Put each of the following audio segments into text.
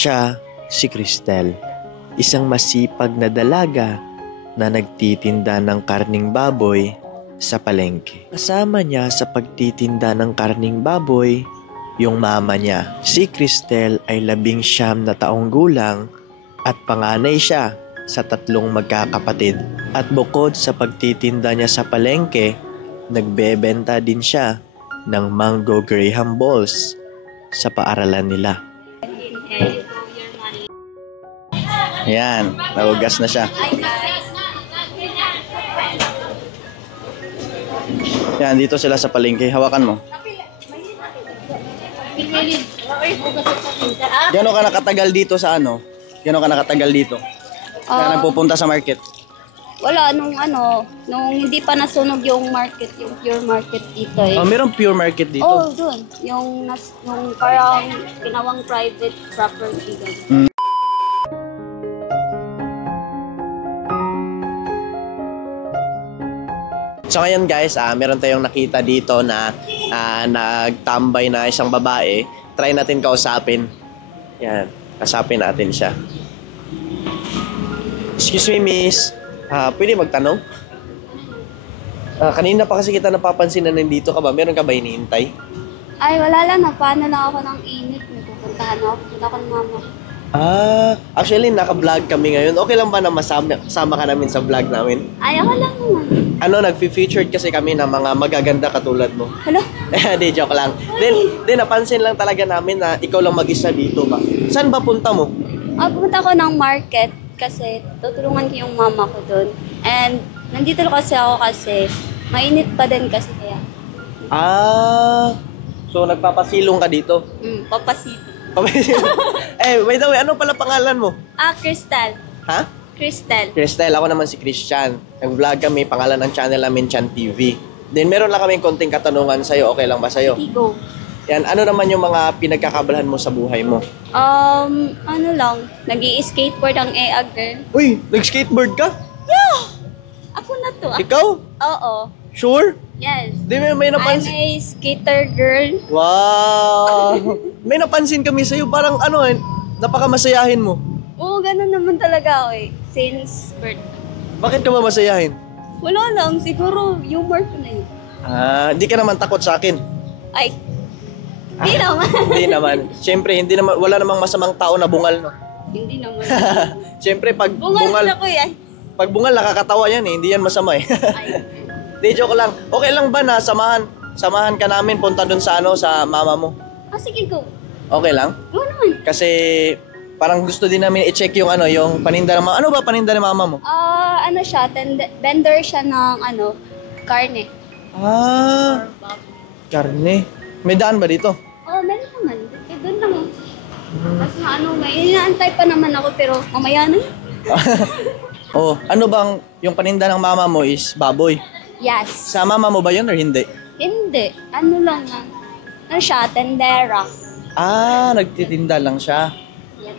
Siya si Cristel, isang masipag na dalaga na nagtitinda ng karning baboy sa palengke. Kasama niya sa pagtitinda ng karning baboy, yung mama niya. Si Cristel ay 19 na taong gulang at panganay siya sa 3 magkakapatid. At bukod sa pagtitinda niya sa palengke, nagbebenta din siya ng mango graham balls sa paaralan nila. Ayan, nahugas na siya. Yan, dito sila sa palengke. Hawakan mo. Gano'n ka nakatagal dito sa ano? Gano'n ka nakatagal dito? Kaya nagpupunta sa market? Wala, nung hindi pa nasunog yung market, yung pure market dito eh. Oh, mayroong pure market dito? Oh, dun. Yung parang ginawang private property. So ngayon guys, meron tayong nakita dito na nagtambay na isang babae. Try natin kausapin. Yan, kausapin natin siya. Excuse me, miss. Pwede magtanong? Kanina pa kasi kita napapansin na nandito ka ba? Meron ka ba hinihintay? Ay, wala lang. Napaano lang ako ng init. May pupuntahan ako. Pupunta ko ng mama. Actually, naka-vlog kami ngayon. Okay lang ba na masama ka namin sa vlog namin? Ay, ako lang naman. Nag-featured kasi kami ng mga magaganda katulad mo. Hello? Di, joke lang. Then, napansin lang talaga namin na ikaw lang mag-isa dito ba? Saan ba punta mo? Pupunta ko ng market kasi tutulungan ko yung mama ko doon. And nandito kasi ako kasi mainit pa din kasi kaya. So nagpapasilong ka dito? Papasito. By the way, ano pala pangalan mo? Cristel. Ha? Cristel. Cristel, ako naman si Christian. Nag-vlog kami, pangalan ng channel namin, Chan TV. Then meron lang kaming konting katanungan sa'yo, okay lang ba sa'yo? Go. Yan, ano naman yung mga pinagkakabalahan mo sa buhay mo? Ano lang, nag-i-skateboard ang girl. Uy, nag-skateboard ka? Yeah! Ako na to. Ikaw? Oo. Sure? Yes. Di may napansin? I'm a skater girl. Wow! May napansin kami sa'yo, parang napakamasayahin mo. Oo, ganun naman talaga ako eh. Since birth. Bakit ka ba masayahin? Wala lang, siguro humor ko na yun. Hindi ka naman takot sa akin? Ay, hindi naman. Hindi naman. Siyempre, wala namang masamang tao na bungal, no? Hindi naman. Siyempre, pag bungal ako eh. Pag bungal, nakakatawa yan eh. Hindi yan masama eh. Ay. Di, joke lang. Okay lang ba na samahan ka namin punta dun sa sa mama mo? Sige, go. Okay lang? Oo naman. Kasi parang gusto din namin i-check yung yung paninda ng mama. Ano ba paninda ng mama mo? Ano siya, vendor siya ng karne. Karne. May daan ba dito? Meron naman. Doon lang. Tapos may inaantay pa naman ako pero mamaya na yun. Ano bang yung paninda ng mama mo is baboy? Yes. Sa mama mo ba yun or hindi? Hindi. Ano lang siya, tendera. Nagtitinda lang siya. Yes.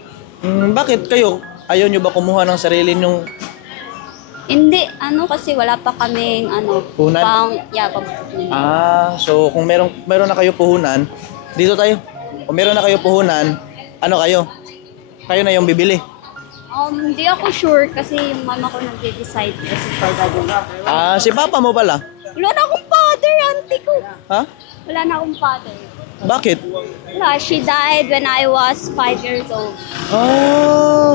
Bakit kayo? Ayaw nyo ba kumuha ng sarili nyong... Hindi. Kasi wala pa kaming puhunan? So kung meron na kayo puhunan, dito tayo. Kung meron na kayo puhunan, kayo? Kayo na yung bibili. Hindi ako sure kasi yung mama ko nag-decide kasi for gagawin. Si papa mo pala? Wala na akong father, auntie ko. Ha? Wala na akong father. Bakit? Wala, she died when I was 5 years old.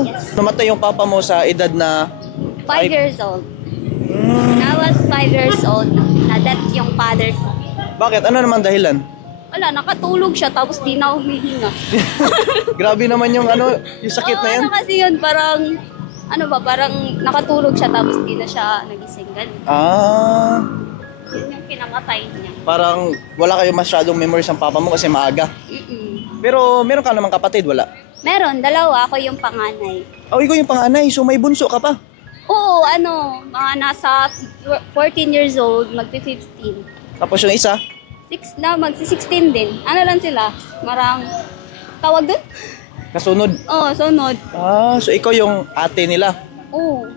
Yes. Namatay yung papa mo sa edad na... 5 years old. When I was 5 years old, na-death yung father ko. Bakit? Ano naman dahilan? Wala, nakatulog siya tapos di na humihinga. Grabe naman yung yung sakit na yan. Kasi yun, parang nakatulog siya tapos di na siya nagising. Yun yung pinamatay niya. Parang wala kayo masyadong memories ng papa mo kasi maaga. Pero meron ka namang kapatid, wala? Meron, 2. Ako yung panganay. Ikaw yung panganay, so may bunso ka pa? Oo, mga nasa 14 years old, magpi-15. Tapos yung isa? Magsi-16 din. Lang sila? Marang, tawag doon? Kasunod? Oo, sunod. So ikaw yung ate nila? Oo.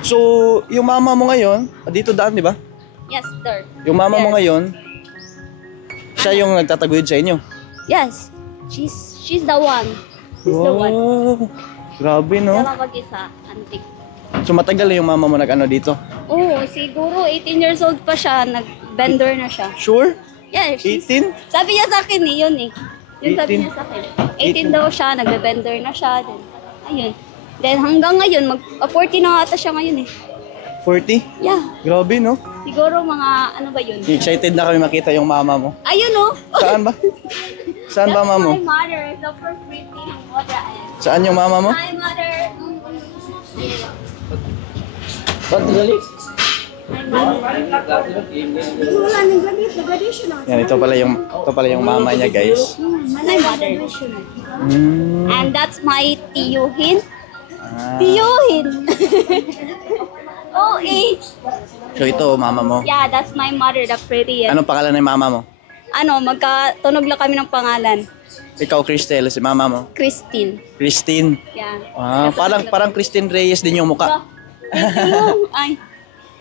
So, yung mama mo ngayon, dito daan, di ba? Yes, sir. Yung mama mo ngayon, siya yung nagtataguyod sa inyo? Yes. She's the one. She's the one. Grabe, no? Dalawa mag-isa, antik. So matagal na yung mama mo nag-ano dito? Oo, siguro 18 years old pa siya, nag-vendor na siya. Sure? Yeah, 18? sabi niya sa akin yun eh. Yun sabi 18? niya sa akin. 18 daw siya, nag-vendor na siya. Then, ayun. Then hanggang ngayon, 40 na ata siya ngayon eh. 40? Yeah, Grabe, no? siguro mga ano ba yun? Excited na kami makita yung mama mo. Ayun oh! Saan ba? Saan ba mama mo? My mother, super pretty ng mother. Saan yung mama mo? My mother. Ba't dali? Yan, ito pala yung mama niya, guys. My mother. Mm. And that's my tiyuhin. Ah. Tiyuhin! OH! So ito, mama mo. Yeah, that's my mother, the prettiest. Anong pangalan ng mama mo? Magkatunog lang kami ng pangalan. Ikaw, Cristel, si mama mo. Christine. Christine. Yeah. Ah, parang Christine Reyes din yung muka. Ay.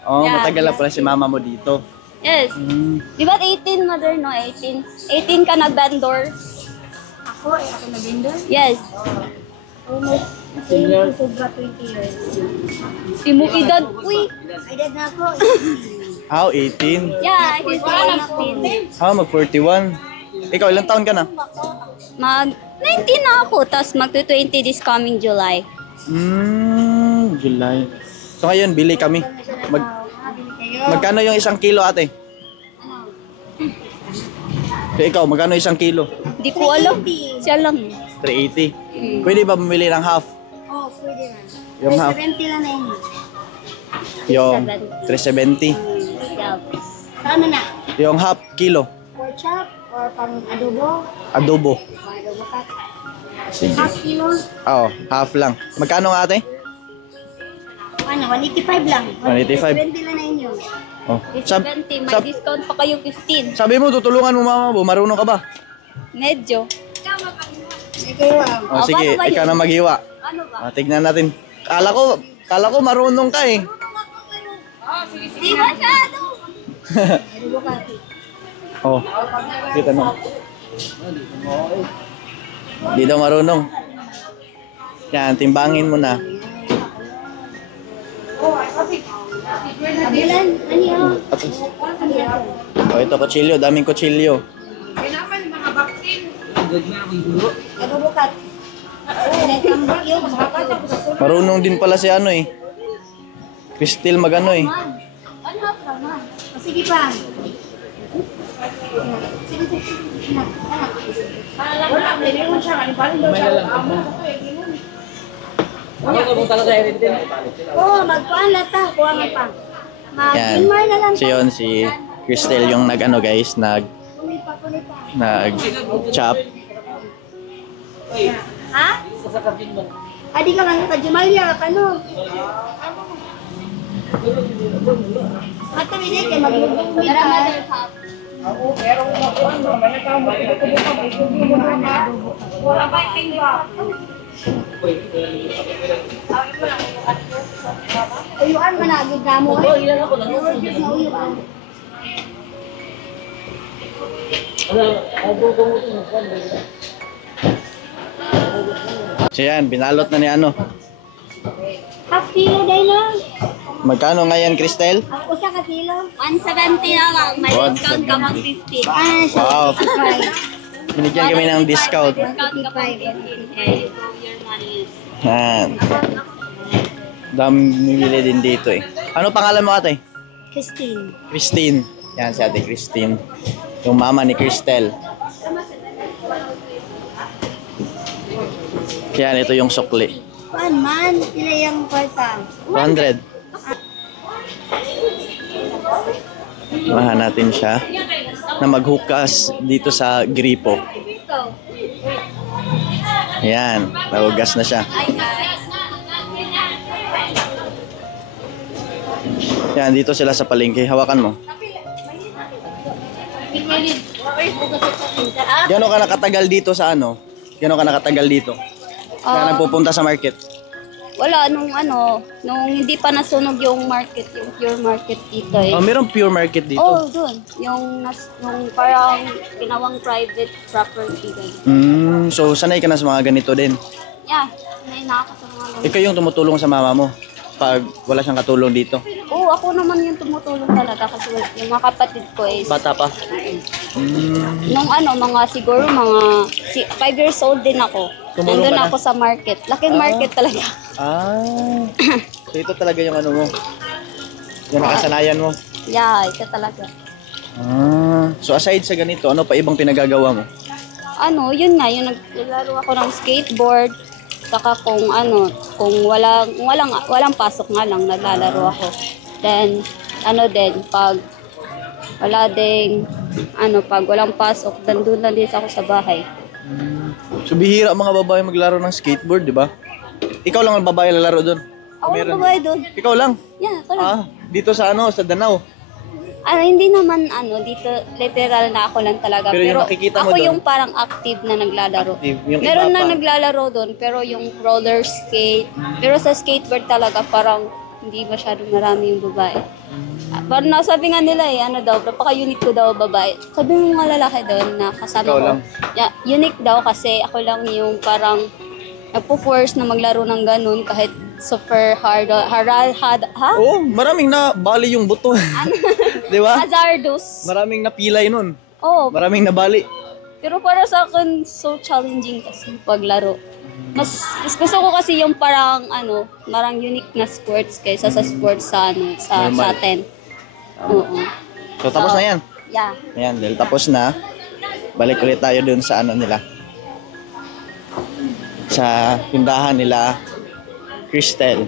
Oh, Yeah, matagal na pala si mama mo dito. Yes. Mm. Di ba 18, mother, no? 18. 18 ka nag-vendor. Ako nag-vendor? Yes. Almost 20 years. Si mo edad, uy. Edad na ako. How, 18? Yeah, he's 18. How, mag-41? Ikaw, ilang taon ka na? Mag-19 na ako, tapos mag-20 this coming July. July. So ngayon, bili kami. Magkano yung 1 kilo, ate? So, ikaw, magkano 1 kilo? Di ko alam. Siya lang. 380. Pwede ba bumili ng half? Oo, pwede na. Yung half? 70 lang na yun. Yung 370. Yeah. Ano na? Yung half kilo. Pork chop or pang adobo? Adobo. Pang adobo cut. Sige. Half kilo? Oo, half lang. Magkano nga, ate? Ano, 185 lang. 185. 70 lang na yun. Oh. 70, may discount pa kayo 15. Sabi mo, tutulungan mo mama mo. Marunong ka ba? Medyo. Ito lang. Oh, sige, paano ba yun? ikaw na maghiwa. Ano ba? Tignan natin. Kala ko marunong ka eh. Di masyado. Adobo cut. Oh, kita mo. Di daw marunong. Yan, timbangin mo na. Kabilan? Ano yun? Oh, ito kutsilyo, daming kutsilyo. Adobo cut. Tinatambak yun. Marunong din pala si ano eh. Crystal magano eh. Ano ka man? Sige pa. Sige, sige. Wala, pwede mo siya. Ibalin daw siya. Oo, magkuhan lata. Kuha nga pa. Yan. Mag-inmar na lang. So yun, si Crystal yung nag-ano guys, nag-chop. Ha? Adi ka lang ka-Jumalia, kano? Ato ini kay maglugumi ka. Wala ba tingba? Uyuan man na gid namo. Ilan ako lang. Uyuan. So yan, binalot na ni ano. Half kilo day na. Magkano ngayon, Crystal? Usa ka kilo. 170 na lang. May discount ka mag 50. Wow. Binigyan kami ng discount. Discount ka pag 15. Here you go, your money is. Yan. Dami bumili din dito eh. Ano pangalan mo ate? Christine. Christine. Yan si ate Christine. Yung mama ni Crystal. Yan, ito yung sukli. Kuan man, pila yung kwarta? 200. Mahan natin siya na maghukas dito sa gripo. Ayan, nahugas na siya. Yan, dito sila sa palengke. Hawakan mo. Gano'n ka nakatagal dito sa ano? Gano'n ka nakatagal dito? Kaya nagpupunta sa market? Wala, nung hindi pa nasunog yung market, yung pure market dito eh. Oh, merong pure market dito. Oh, dun. Yung parang ginawang private property. So sanay ka na sa mga ganito din. Yeah, naina ako sa mga ganun. Ikaw yung tumutulong sa mama mo pag wala siyang katulong dito. Oo, ako naman yung tumutulong talaga kasi yung mga kapatid ko is Bata pa. nung siguro mga 5 years old din ako. Tumulong Nandun ka na? ako sa market. Laking market talaga. So ito talaga yung ano mo. Yung nakasanayan mo. Yeah, ito talaga. So aside sa ganito, ano pa ibang pinagagawa mo? Yun nga, yung naglalaro ako ng skateboard. Saka kung walang pasok nga lang, naglalaro ako. Then, pag wala pag walang pasok, dandun lang din ako sa bahay. So bihira ang mga babae maglaro ng skateboard, di ba? Ikaw lang ang babae lalaro doon? Ako yung babae doon. Ikaw lang? Yeah, ako lang. Dito sa sa Danau. Hindi naman dito literal na ako lang talaga. Pero yung nakikita mo ako doon? yung parang active na naglalaro. Active, yung Meron iba na pa. naglalaro doon, pero yung roller skate. Pero sa skateboard talaga parang hindi masyadong marami yung babae. Parang nasabi nga nila napaka-unique ko daw babae. Sabi mo mga lalaki doon na kasama Ikaw ko. lang? Yeah, unique daw kasi ako lang yung parang nagpo-force na maglaro ng ganun kahit super hard. Oo, maraming nabali yung buto. Di ba? Hazardous. Maraming napilay nun. Oh, Maraming nabali. pero para sa akin, so challenging kasi paglaro. Mas gusto ko kasi yung parang unique na sports kaysa sa sports sa Normal. atin. Oo. So tapos na yan. Yeah. Ayan, dahil tapos na. Balik ulit tayo dun sa nila. Sa tindahan nila Cristel.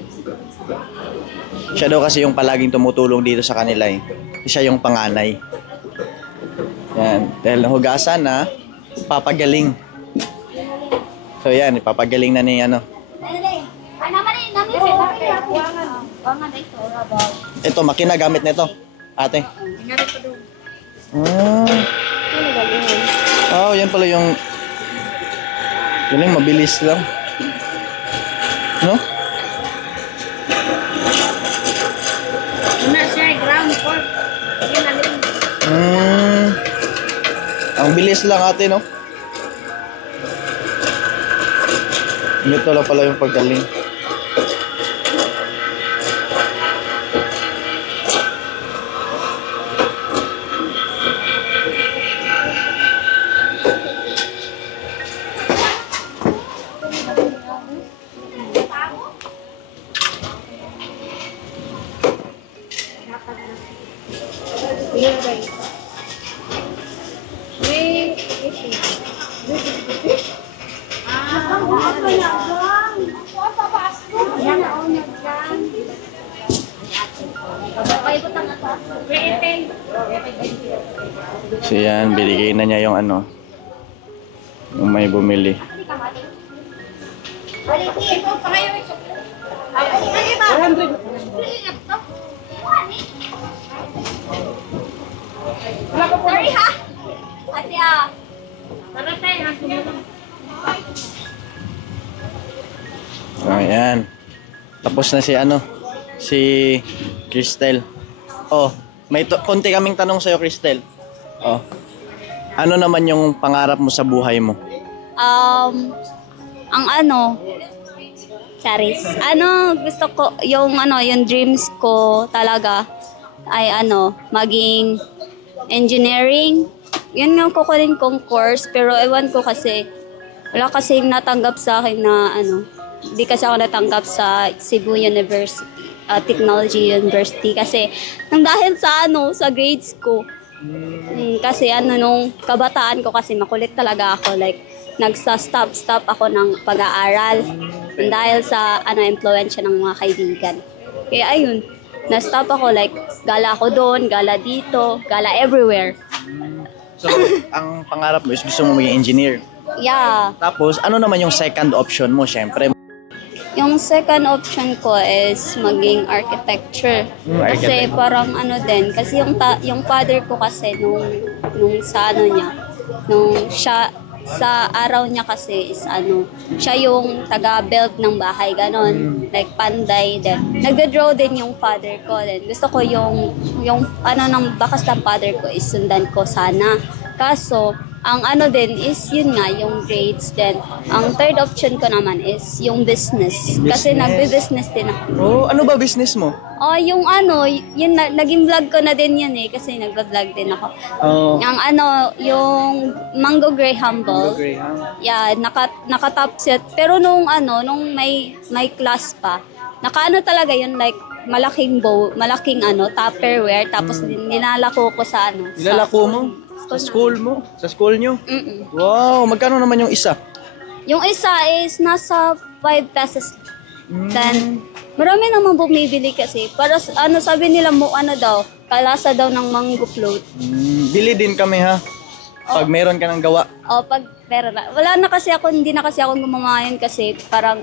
Siya daw kasi yung palaging tumutulong dito sa kanila eh. Siya yung panganay. Yan. Dahil nahugasan na, papagaling. So yan, ipapagaling na ni Ito, makina gamit nito. Ate. Yan pala yung mabilis lang. No? Ground pork. Ang bilis lang ate, no? Ito lang pala yung paggaling. So yan, binigay na niya yung yung may bumili. Sorry ha? Ate Ayan. Tapos na si Cristel. May konti kaming tanong sa'yo, Cristel. Ano naman yung pangarap mo sa buhay mo? Charis. Gusto ko, yung dreams ko talaga ay maging engineering. Yun nga kukunin kong course, pero ewan ko kasi, wala kasing natanggap sa akin na hindi kasi ako natanggap sa Cebu University, Technology University kasi nang dahil sa grades ko. Kasi nung kabataan ko kasi makulit talaga ako, like nagsa-stop ako ng pag-aaral dahil sa impluwensya ng mga kaibigan. Kaya ayun, na-stop ako, like gala ako doon, gala dito, gala everywhere. So, ang pangarap mo is gusto mo maging engineer. Yeah. Tapos, ano naman yung second option mo? Syempre, Yung second option ko is maging architecture. Kasi architect. parang din, kasi yung father ko kasi nung sa niya, nung siya sa araw niya kasi is ano, siya yung taga-build ng bahay, ganon. Like panday, then nagdo-draw din yung father ko. Then gusto ko yung ano ng bakas ng father ko is sundan ko sana. Kaso, ang ano din is yun nga, yung grades. Then, ang third option ko naman is yung business. Kasi nagbe-business din ako. Oh, ano ba business mo? Oh, yung ano, yun naging vlog ko na din yun eh. Kasi nagba-vlog din ako. Oh. Ang ano, yung Mango Graham Ball. Graham. Yeah, naka-top set. Pero nung ano, nung may class pa, naka-ano talaga yun, like, malaking bowl, malaking ano, Tupperware. Tapos nilalako ko sa ano. Nilalako mo? Sa school mo? Sa school nyo? Wow, magkano naman yung isa? Yung isa is nasa 5 pesos. Then, marami namang bumibili kasi. Para ano, sabi nila mo, ano daw, kalasa daw ng mango float. Bili din kami ha. Pag meron ka ng gawa. O, pag pera na. Wala na kasi ako, hindi na kasi ako gumawa yun kasi parang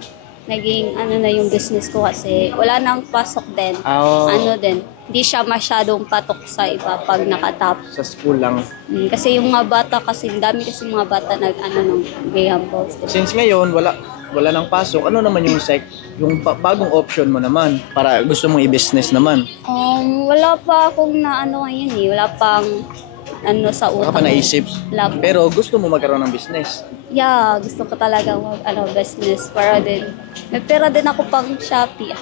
naging ano na yung business ko kasi wala nang pasok din. Oh. Ano din, hindi siya masyadong patok sa iba pag nakatap. Sa school lang. Kasi yung mga bata kasi, dami kasi mga bata nag-ano ng Graham Balls. Since ngayon, wala nang pasok, ano naman yung yung bagong option mo naman para gusto mong i-business naman? Wala pa akong na ano ngayon eh. Wala pang ano sa utak. Baka pa naisip. Wala pa. Pero gusto mo magkaroon ng business. Yeah, gusto ko talaga business para din. May pera din ako pang Shopee.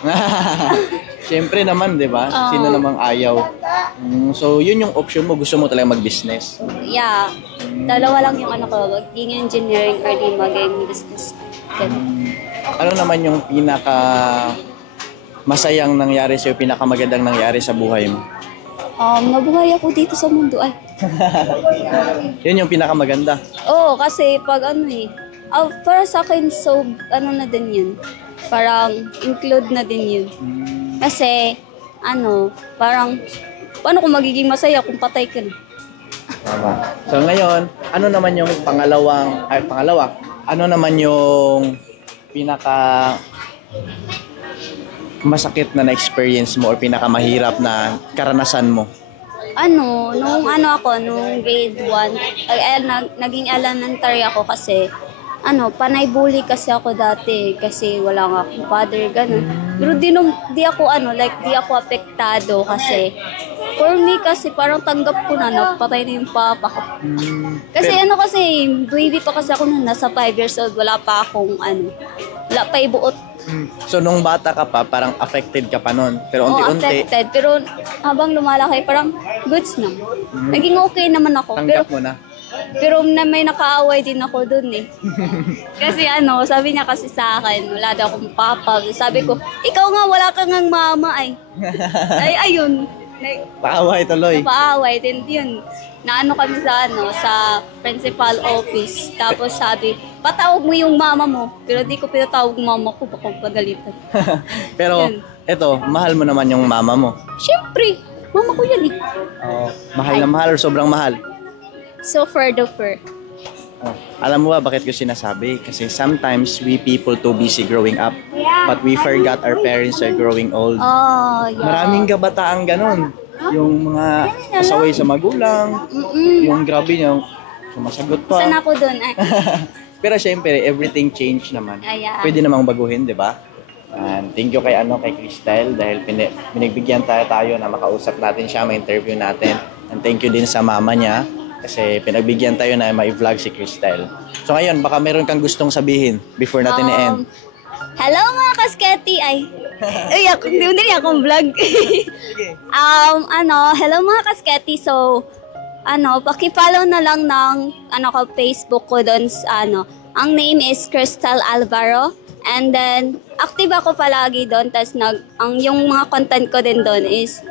Siyempre naman, di ba? Sino namang ayaw. So, yun yung option mo. Gusto mo talaga mag-business. Yeah. Dalawa lang yung ano ko. Maging engineering or di maging business. Ano naman yung pinaka masayang nangyari sa'yo, pinakamagandang nangyari sa buhay mo? Nabuhay ako dito sa mundo. Ay. Yun yung pinakamaganda. Oo, kasi pag ano eh. Para sa akin, so ano na din yun. Parang include na din yun. Kasi, ano, parang, paano kung magiging masaya kung patay ka na? Tama. So ngayon, ano naman yung pangalawa, ano naman yung pinaka masakit na na-experience mo or pinakamahirap na karanasan mo? Ano, nung grade 1, naging elementary ako kasi, panay bully kasi ako dati kasi wala nga akong father, ganun. Pero di ako apektado kasi, for me kasi parang tanggap ko na napatay na yung papa ko. Kasi baby pa kasi ako nung nasa 5 years old, wala pa ibuot. So, nung bata ka pa, parang affected ka pa nun. Pero unti-unti... affected. Pero habang lumalaki, parang goods na. Naging okay naman ako. Tanggap mo na. Pero may nakaaway din ako dun eh. Kasi sabi niya kasi sa akin, wala daw akong papa. Sabi ko, ikaw nga, wala kang ngang mama ay. Ayun. Paaway tuloy. Paaway. Then yun, kami sa principal office. Tapos sabi, patawag mo yung mama mo. Pero di ko pinatawag mama ko, baka pagalitan. Pero, eto, mahal mo naman yung mama mo. Siyempre, mama ko yan eh. Mahal na mahal or sobrang mahal? So far the fur. Alam mo ba bakit ko sinasabi? Kasi sometimes we people too busy growing up, but we forgot our parents are growing old. Yeah. Maraming kabataang ganon. Yung mga kasaway sa magulang, yung grabe niya, sumasagot pa. Saan ako dun? Pero syempre, everything change naman. Yeah. Pwede namang baguhin, di ba? And thank you kay Cristel dahil pinagbigyan tayo na makausap natin siya, ma-interview natin. And thank you din sa mama niya kasi pinagbigyan tayo na ma-vlog si Cristel. So ngayon, baka meron kang gustong sabihin before natin i-end. Hello mga kasketi! Hindi akong vlog. Hello mga kasketi. So, paki-follow na lang ng Facebook ko doon sa ang name is Cristel Alvaro. And then, active ako palagi doon. Tapos, yung mga content ko din doon is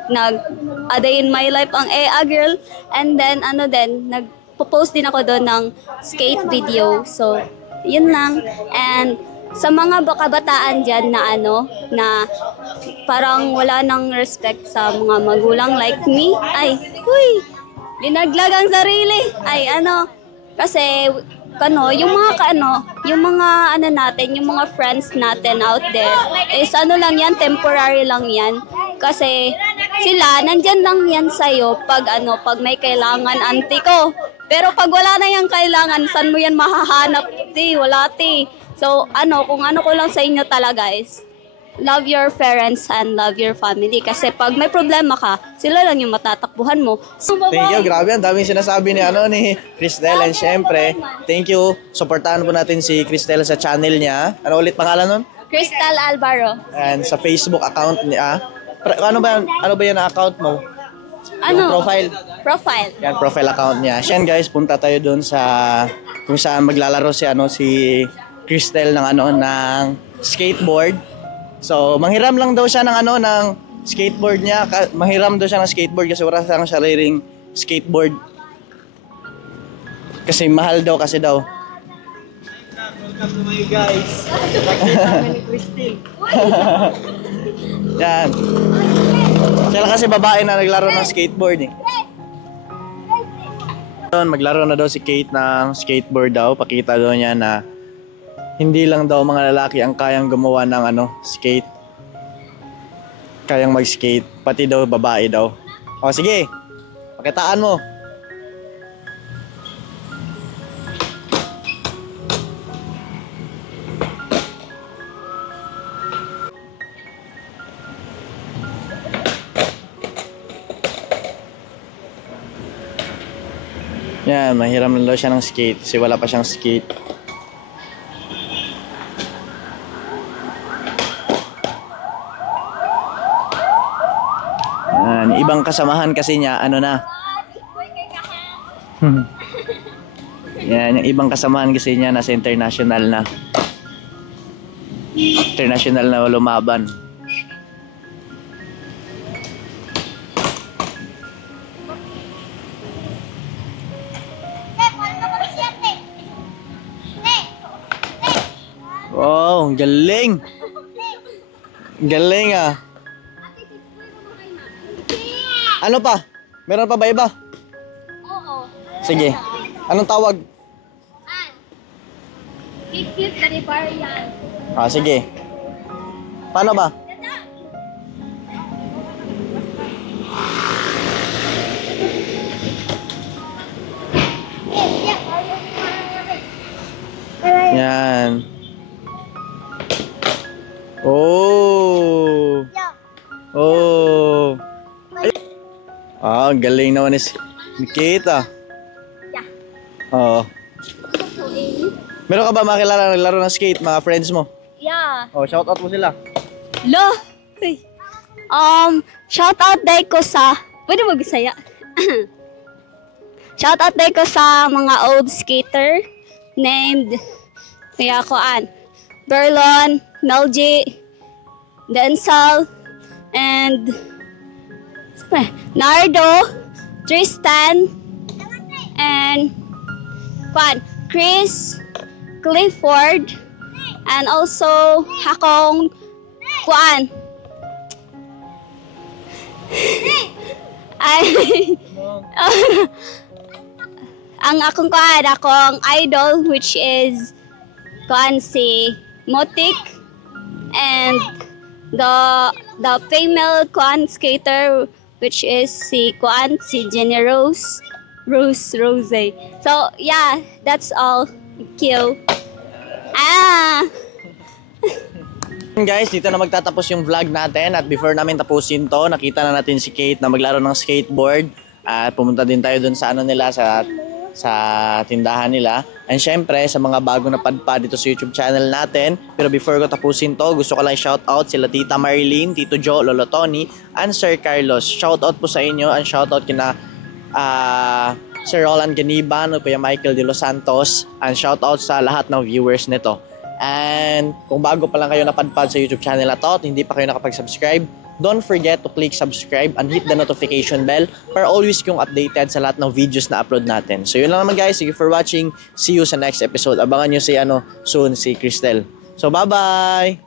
A Day in My Life, ang girl. And then, nagpo-post din ako doon ng skate video. So, yun lang. And, sa mga kabataan dyan na parang wala nang respect sa mga magulang like me, linaglag ang sarili. Kasi, yung mga natin, yung mga friends natin out there, is lang yan, temporary lang yan. Kasi, sila, nandyan lang yan sa'yo pag may kailangan, auntie ko. Pero pag wala na yung kailangan, saan mo yan mahahanap? Wala te. So, kung ano ko lang sa inyo talaga is, love your parents and love your family. Kasi pag may problema ka, sila lang yung matatakbuhan mo. So, Thank you, grabe. Ang daming sinasabi ni Cristel. And syempre, thank you. Supportahan po natin si Cristel sa channel niya. Ano ulit pangalan nun? Crystal Alvaro. And sa Facebook account niya. Ano ba yan ang account mo? Yung profile? Profile. Yan, profile account niya. Yan guys, punta tayo doon sa kung saan maglalaro si Cristel ng skateboard. So, manghiram lang daw siya ng skateboard niya. Manghiram daw siya ng skateboard kasi wala siyang sariling skateboard. Kasi mahal daw kasi daw. Welcome to my guys. Yan. Sila kasi babae na naglaro ng skateboard eh. Maglaro na daw si Kate ng skateboard daw. Pakita daw niya na hindi lang daw mga lalaki ang kayang gumawa ng skate. Kayang mag-skate. Pati daw babae daw. O sige, pakitaan mo. Yan, mahiram lang daw siya ng skate kasi wala pa siyang skate. Yan, ibang kasamahan kasi niya, Yan, yung ibang kasamahan kasi niya nasa international na. International na lumaban. Wow, galing! Galing ah! Ano pa? Meron pa ba iba? Oo. Sige. Anong tawag? Kick-flip dari bar yan. Sige. Paano ba? Yan. Oh. Oh. Ang galing naman ni Kate ah. Yeah. Oo. Meron ka ba makilala na naglaro ng skate, mga friends mo? Yeah. Oh, shout out mo sila. Lo. Shout out day ko sa pwede mag-Bisaya. Shout out day ko sa mga old skater named Berlon, Melji, Denzel, and Nardo, Tristan, and Chris, Clifford, and also akong ang akong idol, which is si Motik, and the female skater, which is si Jenny Rose. So yeah, that's all. Thank you. Guys, dito na magtatapos yung vlog natin at before namin tapusin to, nakita na natin si Kate na maglaro ng skateboard at pumunta din tayo dun sa nila sa tindahan nila. And syempre, sa mga bago na padpad dito sa YouTube channel natin. Pero before ko tapusin to, gusto ko lang shout out sila Tita Marilyn, Tito Joe, Lolo Tony, and Sir Carlos. Shout out po sa inyo and shout out kina Sir Roland Ganiban o kaya Michael De Los Santos. And shout out sa lahat ng viewers nito. And kung bago pa lang kayo napadpad sa YouTube channel na to at hindi pa kayo nakapag-subscribe, don't forget to click subscribe and hit the notification bell para always kayong updated sa lahat ng videos na upload natin. So yun lang naman guys, thank you for watching. See you sa next episode. Abangan nyo si soon si Cristel. So bye-bye!